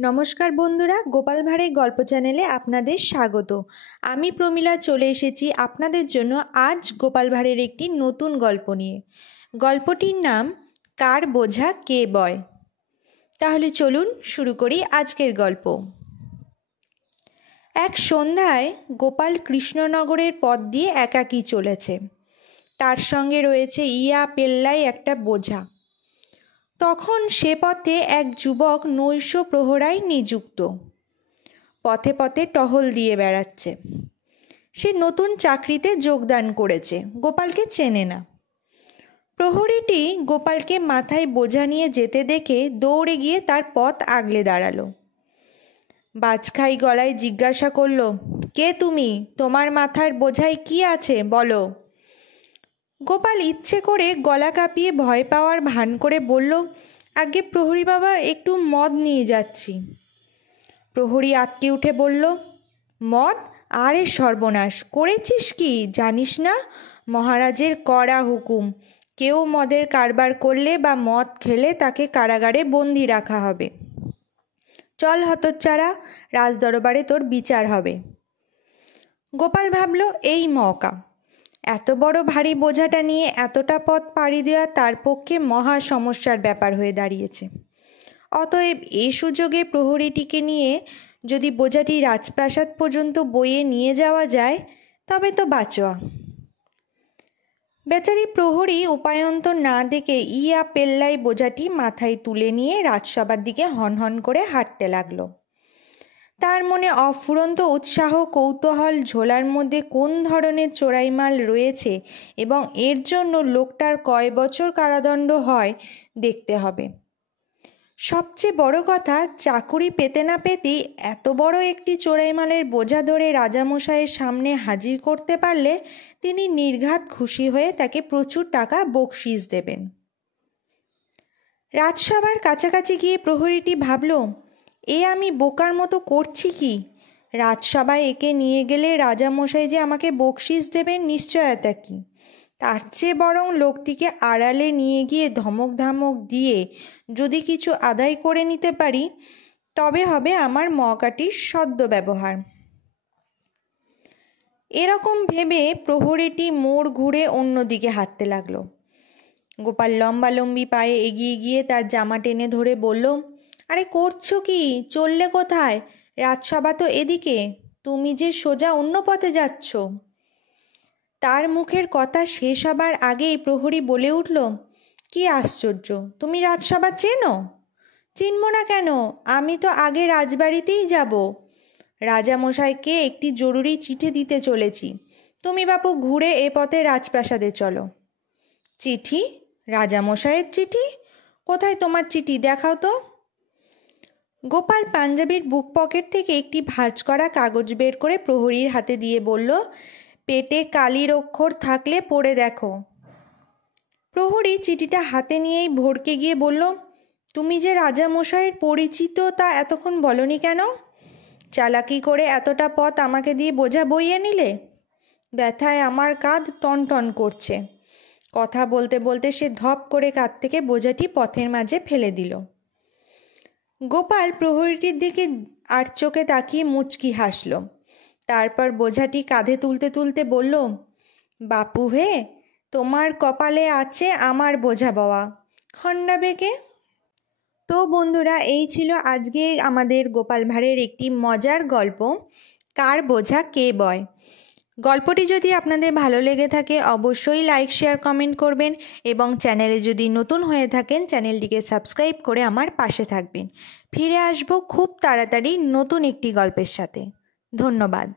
নমস্কার বন্ধুরা, গোপাল ভাঁড়ের গল্প চ্যানেলে আপনাদের স্বাগত। আমি প্রমীলা চলে এসেছি আপনাদের জন্য আজ গোপাল ভাঁড়ের একটি নতুন গল্প নিয়ে। গল্পটির নাম কার বোঝা কে বয়। তাহলে চলুন শুরু করি আজকের গল্প। এক সন্ধ্যায় গোপাল কৃষ্ণনগরের পথ দিয়ে একাকী চলেছে। তার সঙ্গে রয়েছে ইয়া পেল্লাই একটা বোঝা। তখন সে পথে এক যুবক নৈশ প্রহরায় নিযুক্ত। পথে পথে টহল দিয়ে বেড়াচ্ছে। সে নতুন চাকরিতে যোগদান করেছে, গোপালকে চেনে না। প্রহরীটি গোপালকে মাথায় বোঝা নিয়ে যেতে দেখে দৌড়ে গিয়ে তার পথ আগলে দাঁড়ালো। বাজখাই গলায় জিজ্ঞাসা করল, কে তুমি? তোমার মাথার বোঝায় কি আছে বলো। গোপাল ইচ্ছে করে গলা কাঁপিয়ে ভয় পাওয়ার ভান করে বলল, আগে প্রহরী বাবা, একটু মদ নিয়ে যাচ্ছি। প্রহরী আটকে উঠে বলল, মদ? আরে সর্বনাশ, করেছিস কি জানিস না? মহারাজের কড়া হুকুম, কেউ মদের কারবার করলে বা মদ খেলে তাকে কারাগারে বন্দি রাখা হবে। চল হতচ্ছাড়া, রাজদরবারে তোর বিচার হবে। গোপাল ভাবল, এই মওকা। এত বড় ভারী বোঝাটা নিয়ে এতটা পথ পাড়ি দেওয়া তার পক্ষে মহা সমস্যার ব্যাপার হয়ে দাঁড়িয়েছে। অতএব এই সুযোগে প্রহরীটিকে নিয়ে যদি বোঝাটি রাজপ্রাসাদ পর্যন্ত বয়ে নিয়ে যাওয়া যায় তবে তো বাঁচোয়া। বেচারি প্রহরী উপায়ন্তর না দেখে ইয়া পেল্লাই বোঝাটি মাথায় তুলে নিয়ে রাজসভার দিকে হনহন করে হাঁটতে লাগলো। তার মনে অফুরন্ত উৎসাহ, কৌতূহল, ঝোলার মধ্যে কোন ধরনের চোরাইমাল রয়েছে এবং এর জন্য লোকটার কয় বছর কারাদণ্ড হয় দেখতে হবে। সবচেয়ে বড় কথা, চাকুরি পেতে না পেতেই এত বড় একটি চোরাইমালের বোঝা ধরে রাজামশাইয়ের সামনে হাজির করতে পারলে তিনি নির্ঘাত খুশি হয়ে তাকে প্রচুর টাকা বকশিস দেবেন। রাজসভার কাছাকাছি গিয়ে প্রহরীটি ভাবল, এ আমি বোকার মতো করছি কি? রাজসভায় একে নিয়ে গেলে রাজামশাই যে আমাকে বকশিস দেবেন নিশ্চয়তা কি? তার চেয়ে বরং লোকটিকে আড়ালে নিয়ে গিয়ে ধমক ধামক দিয়ে যদি কিছু আদায় করে নিতে পারি তবে হবে আমার মওকাটির সদ্য ব্যবহার। এরকম ভেবে প্রহরীটি মোড় ঘুরে অন্যদিকে হাঁটতে লাগলো। গোপাল লম্বালম্বি পায়ে এগিয়ে গিয়ে তার জামা টেনে ধরে বলল, আরে করছো কি? চললে কোথায়? রাজসভা তো এদিকে, তুমি যে সোজা অন্য পথে যাচ্ছ। তার মুখের কথা শেষ হবার আগেই প্রহরী বলে উঠল, কি আশ্চর্য, তুমি রাজসভা চেনো? চিনব না কেন, আমি তো আগে রাজবাড়িতেই যাব। রাজামশাইকে একটি জরুরি চিঠি দিতে চলেছি। তুমি বাপু ঘুরে এ পথে রাজপ্রাসাদে চলো। চিঠি? রাজামশাইয়ের চিঠি? কোথায় তোমার চিঠি, দেখাও তো। গোপাল পাঞ্জাবির বুক পকেট থেকে একটি ভাঁজ করা কাগজ বের করে প্রহরীর হাতে দিয়ে বলল, পেটে কালির অক্ষর থাকলে পড়ে দেখো। প্রহরী চিঠিটা হাতে নিয়েই ভড়কে গিয়ে বলল, তুমি যে রাজামশাইয়ের পরিচিত তা এতক্ষণ বলনি কেন? চালাকি করে এতটা পথ আমাকে দিয়ে বোঝা বইয়ে নিলে? ব্যথায় আমার কাঁধ টনটন করছে। কথা বলতে বলতে সে ধপ করে কাঁধ থেকে বোঝাটি পথের মাঝে ফেলে দিল। গোপাল প্রহরীটির দিকে আর চোখে তাকিয়ে মুচকি হাসল। তারপর বোঝাটি কাঁধে তুলতে তুলতে বলল, বাপু হে, তোমার কপালে আছে আমার বোঝা বওয়া, খণ্ডাবে কে? তো বন্ধুরা, এই ছিল আজকে আমাদের গোপাল ভাঁড়ের একটি মজার গল্প, কার বোঝা কে বয়। গল্পটি যদি আপনাদের ভালো লেগে থাকে অবশ্যই লাইক, শেয়ার, কমেন্ট করবেন এবং চ্যানেলে যদি নতুন হয়ে থাকেন চ্যানেলটিকে সাবস্ক্রাইব করে আমার পাশে থাকবেন। ফিরে আসবো খুব তাড়াতাড়ি নতুন একটি গল্পের সাথে। ধন্যবাদ।